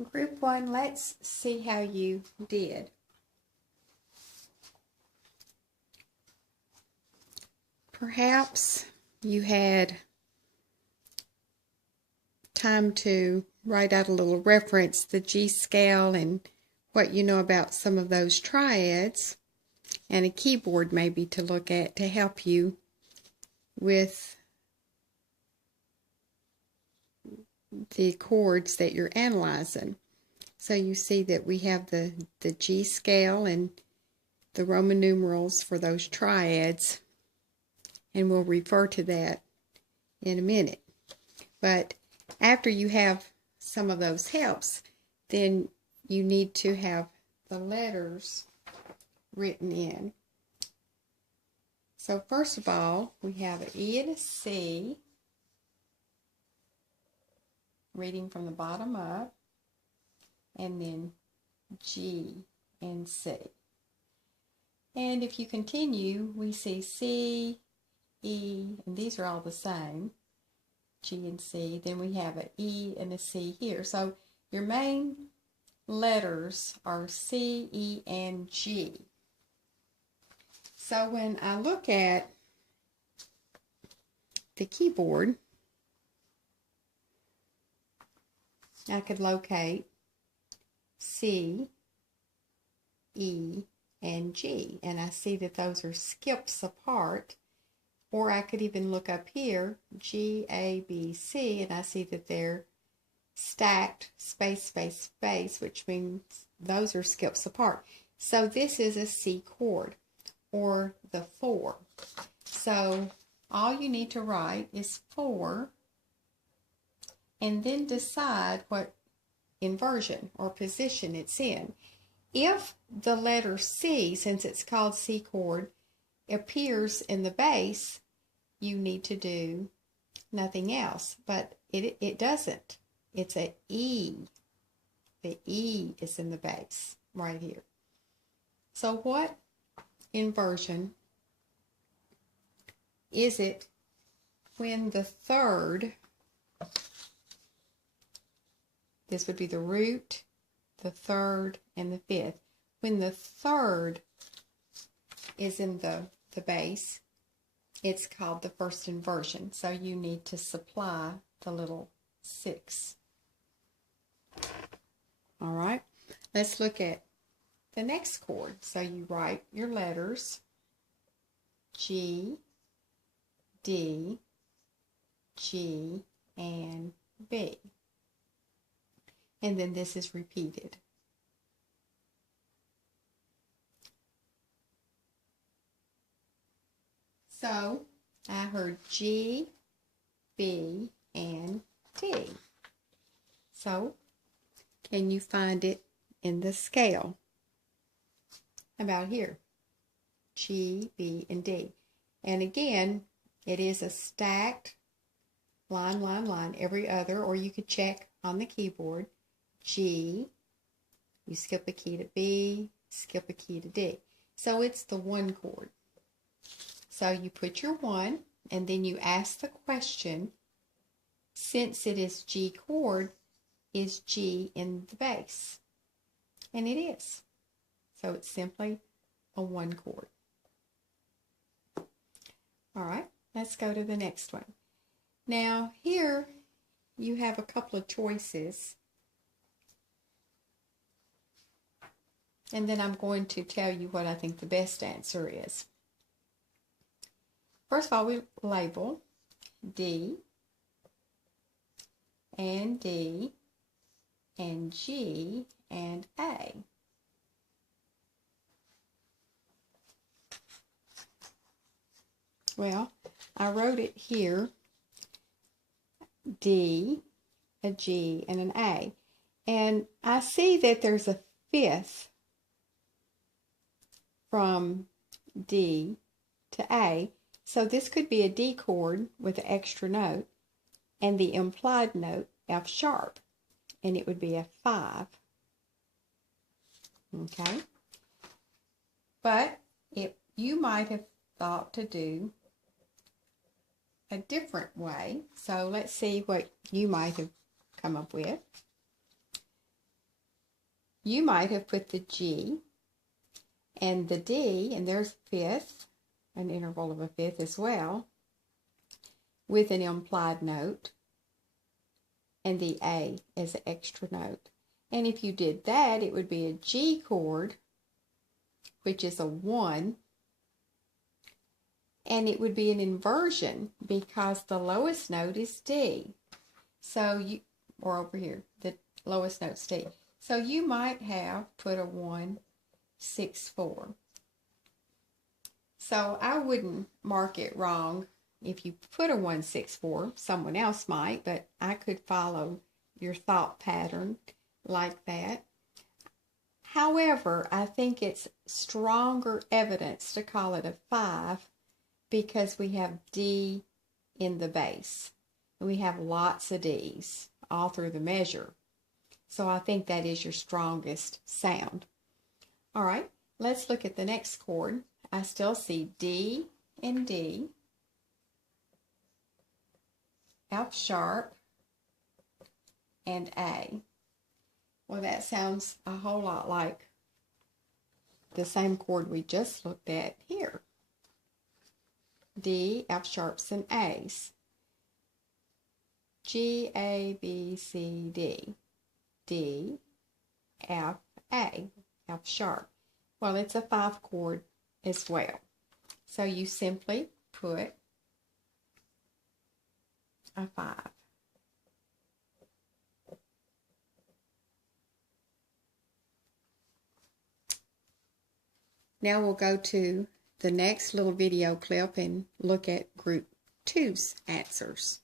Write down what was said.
Group 1, let's see how you did. Perhaps you had time to write out a little reference, the G scale, and what you know about some of those triads, and a keyboard maybe to look at to help you with the chords that you're analyzing. So you see that we have the G scale and the Roman numerals for those triads, and we'll refer to that in a minute. But after you have some of those helps, then you need to have the letters written in. So first of all, we have an E and a C, reading from the bottom up, and then G and C. And if you continue, we see C, E, and these are all the same, G and C. Then we have an E and a C here. So your main letters are C, E, and G. So when I look at the keyboard, I could locate C, E, and G, and I see that those are skips apart. Or I could even look up here, G, A, B, C, and I see that they're stacked, space, space, space, which means those are skips apart. So this is a C chord, or the 4. So all you need to write is 4, and then decide what inversion or position it's in. If the letter C, since it's called C chord, appears in the bass, you need to do nothing else. But it doesn't. It's an E. The E is in the bass right here. So what inversion is it when the third, this would be the root, the third, and the fifth. When the third is in the bass, it's called the first inversion. So you need to supply the little 6. All right, let's look at the next chord. So you write your letters G, D, G, and B. And then this is repeated. So I heard G, B, and D. So can you find it in the scale? About here. G, B, and D. And again, it is a stacked line, line, line, every other, or you could check on the keyboard. G, you skip a key to B, skip a key to D. So it's the 1 chord. So you put your 1, and then you ask the question, since it is G chord, is G in the bass? And it is. So it's simply a 1 chord. All right, let's go to the next one. Now here you have a couple of choices. And then I'm going to tell you what I think the best answer is. First of all, we label D, and D, and G, and A. Well, I wrote it here, D, a G, and an A. And I see that there's a 5th from D to A. So this could be a D chord with an extra note and the implied note F sharp, and it would be a 5. Okay? But you might have thought to do a different way. So let's see what you might have come up with. You might have put the G and the D, and there's fifth, an interval of a fifth as well, with an implied note, and the A as an extra note. And if you did that, it would be a G chord, which is a 1, and it would be an inversion because the lowest note is D. So or over here, the lowest note's D. So you might have put a 1, 6, 4. So I wouldn't mark it wrong if you put a 1, 6, 4. Someone else might, but I could follow your thought pattern like that. However, I think it's stronger evidence to call it a 5 because we have D in the bass. And we have lots of D's all through the measure. So I think that is your strongest sound. All right, let's look at the next chord. I still see D and D, F sharp, and A. Well, that sounds a whole lot like the same chord we just looked at here. D, F sharps, and A's. G, A, B, C, D. D, F, A, F sharp. Well, it's a 5 chord as well. So you simply put a 5. Now we'll go to the next little video clip and look at group 2's answers.